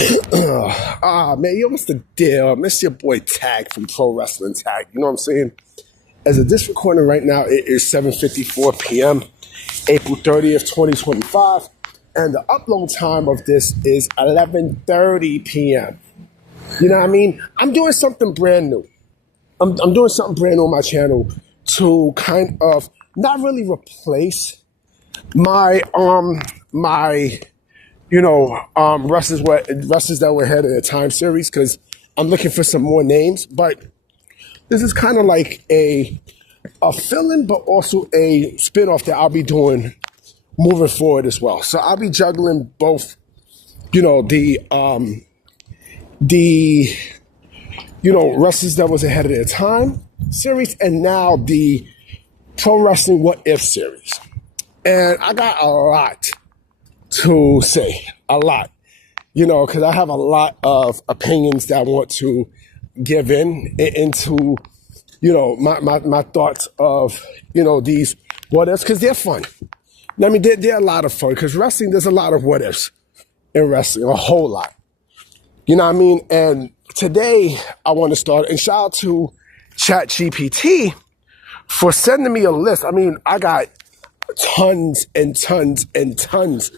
Man, yo, what's the deal? Miss your boy Tag from Pro Wrestling Tag. You know what I'm saying? As of this recording right now, it is 7:54 p.m., April 30th, 2025. And the upload time of this is 11:30 p.m. You know what I mean? I'm doing something brand new. I'm doing something brand new on my channel to kind of not really replace my wrestlers that were ahead of the time series, because I'm looking for some more names. But this is kind of like a fill-in, but also a spin-off that I'll be doing moving forward as well. So I'll be juggling both, wrestlers that was ahead of their time series, and now the Pro Wrestling What If series. And I got a lot to say, a lot, because I have a lot of opinions that I want to give into, my thoughts of, these what ifs, because they're fun. I mean, they're a lot of fun, because wrestling, there's a lot of what ifs in wrestling, a whole lot. You know what I mean? And today I want to start, and shout out to ChatGPT for sending me a list. I mean, I got tons and tons and tons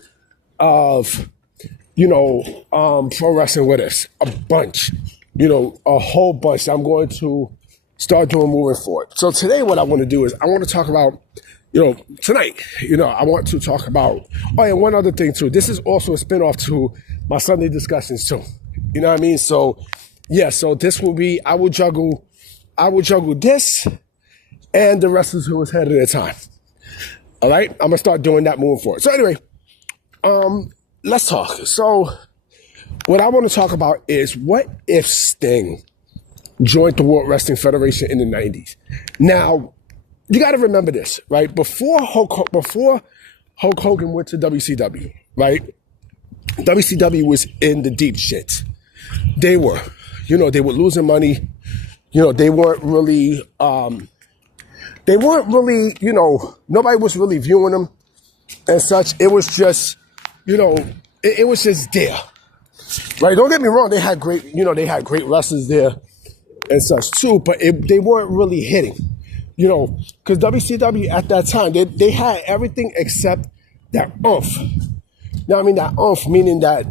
of, pro wrestling with us. A bunch, a whole bunch I'm going to start doing moving forward. So today what I want to do is I want to talk about, tonight, I want to talk about, and one other thing too. This is also a spinoff to my Sunday discussions too. You know what I mean? So yeah, so this will be, I will juggle this and the wrestlers who was ahead of their time. All right, I'm gonna start doing that moving forward. So anyway, let's talk. So what I want to talk about is, what if Sting joined the World Wrestling Federation in the 90s? Now, you got to remember this, right? Before Hulk Hogan went to WCW, right? WCW was in the deep shit. They were, they were losing money. They weren't really, nobody was really viewing them and such. It was just, it was just there, right? Don't get me wrong. They had great, great wrestlers there and such too, but they weren't really hitting, because WCW at that time, they had everything except that oomph. Now, I mean, that oomph, meaning that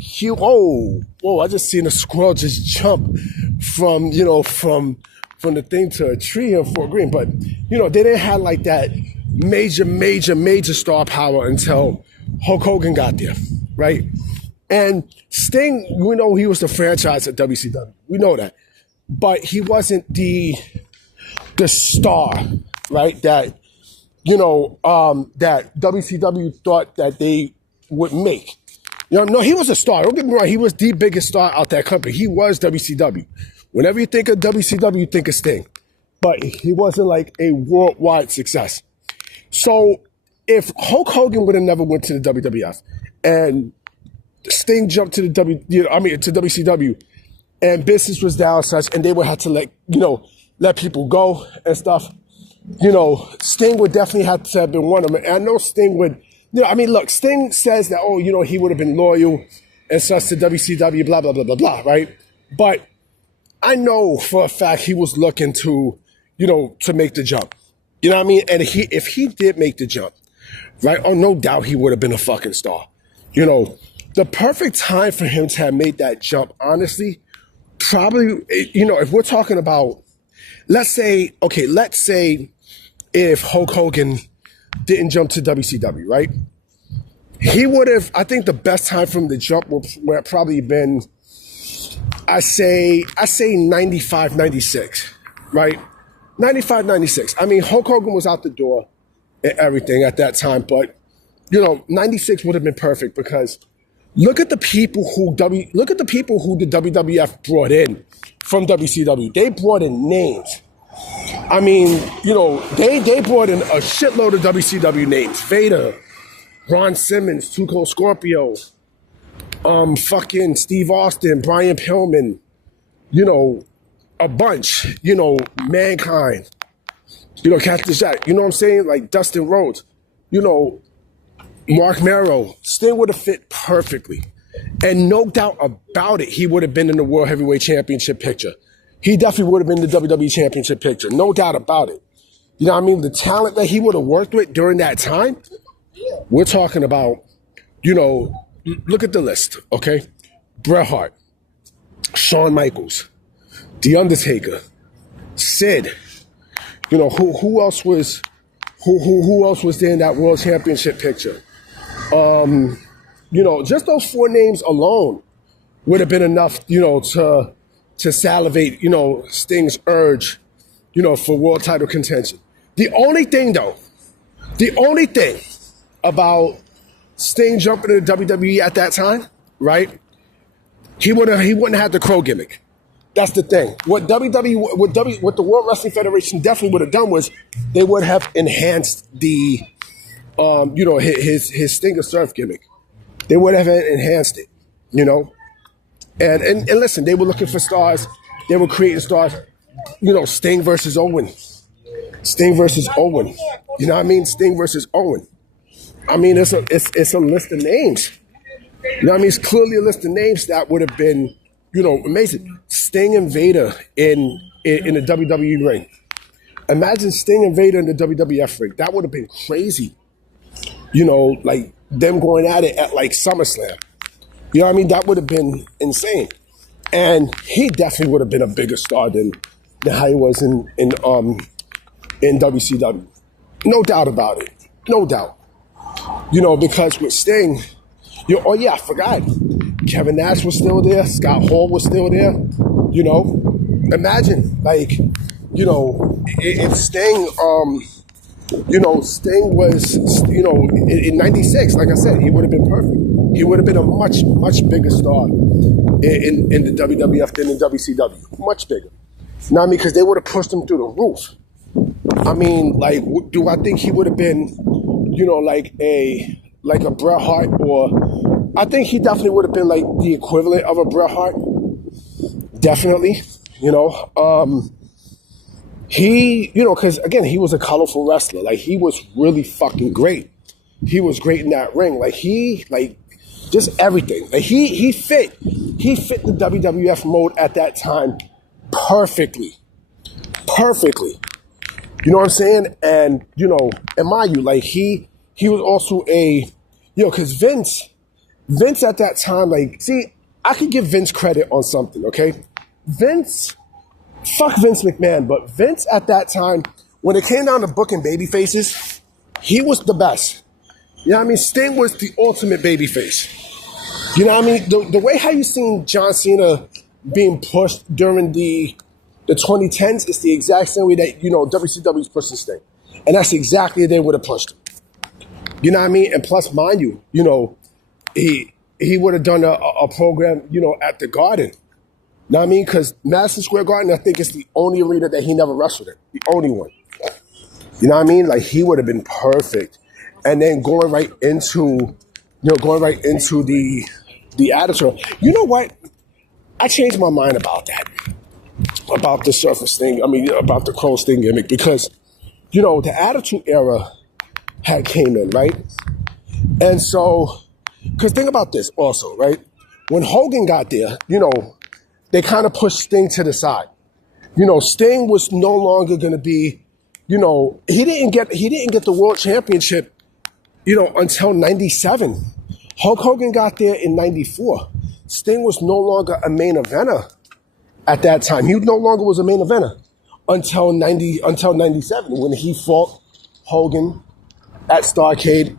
huge, I just seen a squirrel just jump from the thing to a tree in Fort Greene. But, they didn't have like that major star power until Hulk Hogan got there, right? And Sting, we know he was the franchise at WCW. We know that. But he wasn't the star, right? That, that WCW thought that they would make. No, he was a star. Don't get me wrong. He was the biggest star out that company. He was WCW. Whenever you think of WCW, you think of Sting. But he wasn't like a worldwide success. So if Hulk Hogan would have never went to the WWF and Sting jumped to to WCW, and business was down such, and they would have to let people go and stuff, Sting would definitely have to have been one of them. And I know Sting would, look, Sting says that, he would have been loyal and such to WCW, blah, blah, blah, blah, blah, right? But I know for a fact he was looking to, to make the jump. You know what I mean? And if he did make the jump, right? Oh, no doubt he would have been a fucking star. The perfect time for him to have made that jump, honestly, probably, if we're talking about, let's say if Hulk Hogan didn't jump to WCW, right? He would have, I think the best time for him to jump would have probably been, I say 95, 96, right? 95, 96. I mean, Hulk Hogan was out the door and everything at that time, but, 96 would have been perfect, because look at the people who the WWF brought in from WCW. They brought in names. I mean, they brought in a shitload of WCW names. Vader, Ron Simmons, Too Cold Scorpio, fucking Steve Austin, Brian Pillman, a bunch, Mankind, Captain Jack, you know what I'm saying? Like Dustin Rhodes, Mark Merrow. Sting would have fit perfectly And no doubt about it, he would have been in the World Heavyweight Championship picture. He definitely would have been in the WWE Championship picture. No doubt about it. You know what I mean? The talent that he would have worked with during that time, we're talking about, look at the list, okay? Bret Hart, Shawn Michaels, The Undertaker, Sid. Who else was there in that World Championship picture? Just those four names alone would have been enough, to salivate, Sting's urge, for world title contention. The only thing about Sting jumping into WWE at that time, right? He wouldn't have had the crow gimmick. That's the thing. What the World Wrestling Federation definitely would have done was they would have enhanced the, his Stinger Surf gimmick. They would have enhanced it, And listen, they were looking for stars. They were creating stars. Sting versus Owen. Sting versus Owen. You know what I mean? Sting versus Owen. I mean, it's a list of names. You know what I mean? It's clearly a list of names that would have been, amazing. Sting and Vader in the WWE ring. Imagine Sting and Vader in the WWF ring. That would have been crazy. Like them going at it at like SummerSlam. You know what I mean? That would have been insane. And he definitely would have been a bigger star than how he was in WCW. No doubt about it. No doubt. Because with Sting, I forgot. Kevin Nash was still there. Scott Hall was still there. Imagine, if Sting, Sting was, in 96, like I said, he would have been perfect. He would have been a much, much bigger star in the WWF than in WCW. Much bigger. You know what I mean? Because they would have pushed him through the roof. I mean, do I think he would have been, like a Bret Hart, or I think he definitely would have been like the equivalent of a Bret Hart. Definitely, he, because again, he was a colorful wrestler. Like, he was really fucking great. He was great in that ring. Just everything. Like, he fit the WWF mode at that time perfectly. Perfectly. You know what I'm saying? And, and mind you, he was also because Vince at that time, I could give Vince credit on something, okay? Fuck Vince McMahon, but Vince at that time, when it came down to booking baby faces, he was the best. You know what I mean? Sting was the ultimate baby face. You know what I mean? The way how you seen John Cena being pushed during the 2010s is the exact same way that, WCW's pushing Sting. And that's exactly they would have pushed him. You know what I mean? And plus, mind you, he would have done a program, at the Garden. You know what I mean? Because Madison Square Garden, I think, is the only arena that he never wrestled in. The only one. You know what I mean? He would have been perfect. And then going right into the Attitude. You know what? I changed my mind about that. About the surface thing. About the Crow Sting gimmick. Because, the Attitude Era had came in, right? And so, because think about this also, right? When Hogan got there, they kind of pushed Sting to the side. Sting was no longer going to be, he didn't get the world championship, until 97. Hulk Hogan got there in 94. Sting was no longer a main eventer at that time. He no longer was a main eventer until 97 when he fought Hogan at Starrcade,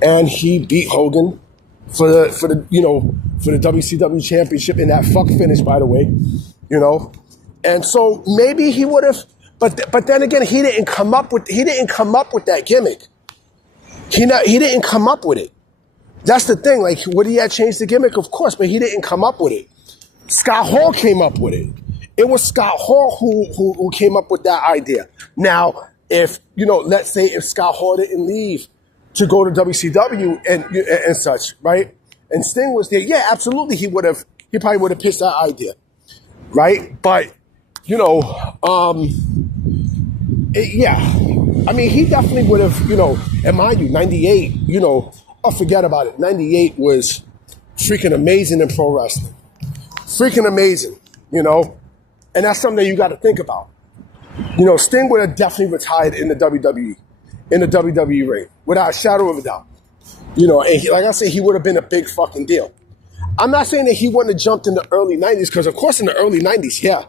and he beat Hogan for the WCW championship in that fuck finish, by the way, and so maybe he would have, but then again, he didn't come up with that gimmick. He didn't come up with it. That's the thing. Would he have changed the gimmick? Of course, but he didn't come up with it. Scott Hall came up with it. It was Scott Hall who came up with that idea. Now, if let's say if Scott Hall didn't leave to go to WCW and such, right? And Sting was there. Yeah, absolutely. He probably would have pitched that idea, right? But he definitely would have. And mind you, 98. Forget about it. 98 was freaking amazing in pro wrestling. Freaking amazing, you know? And that's something that you got to think about. You know, Sting would have definitely retired in the WWE, in the WWE ring, without a shadow of a doubt. You know, and like I said, he would have been a big fucking deal. I'm not saying that he wouldn't have jumped in the early 90s, because of course in the early 90s, yeah.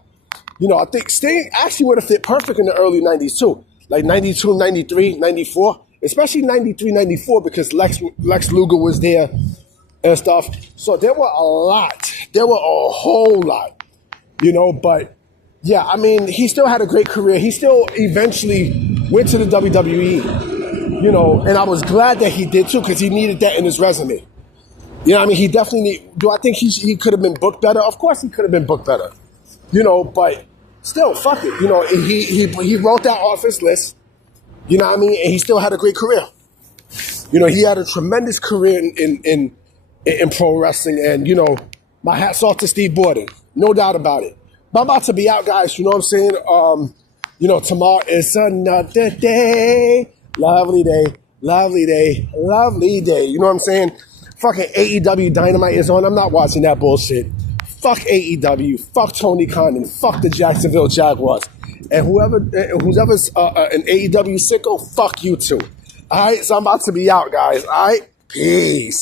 You know, I think Sting actually would have fit perfect in the early 90s too. Like 92, 93, 94, especially 93, 94, because Lex Luger was there and stuff. So there were a lot. There were a whole lot, you know, but yeah, I mean, he still had a great career. He still eventually went to the WWE, you know, and I was glad that he did too, because he needed that in his resume. You know what I mean? He definitely do I think he could have been booked better? Of course he could have been booked better. You know, but still, fuck it. You know, he wrote that off his list. You know what I mean? And he still had a great career. You know, he had a tremendous career in pro wrestling. And, you know, my hat's off to Steve Borden. No doubt about it. But I'm about to be out, guys. You know what I'm saying? You know, tomorrow is another day. Lovely day. Lovely day. Lovely day. You know what I'm saying? Fucking AEW Dynamite is on. I'm not watching that bullshit. Fuck AEW. Fuck Tony Khan and fuck the Jacksonville Jaguars. And whoever's an AEW sicko, fuck you too. All right, so I'm about to be out, guys. All right, peace.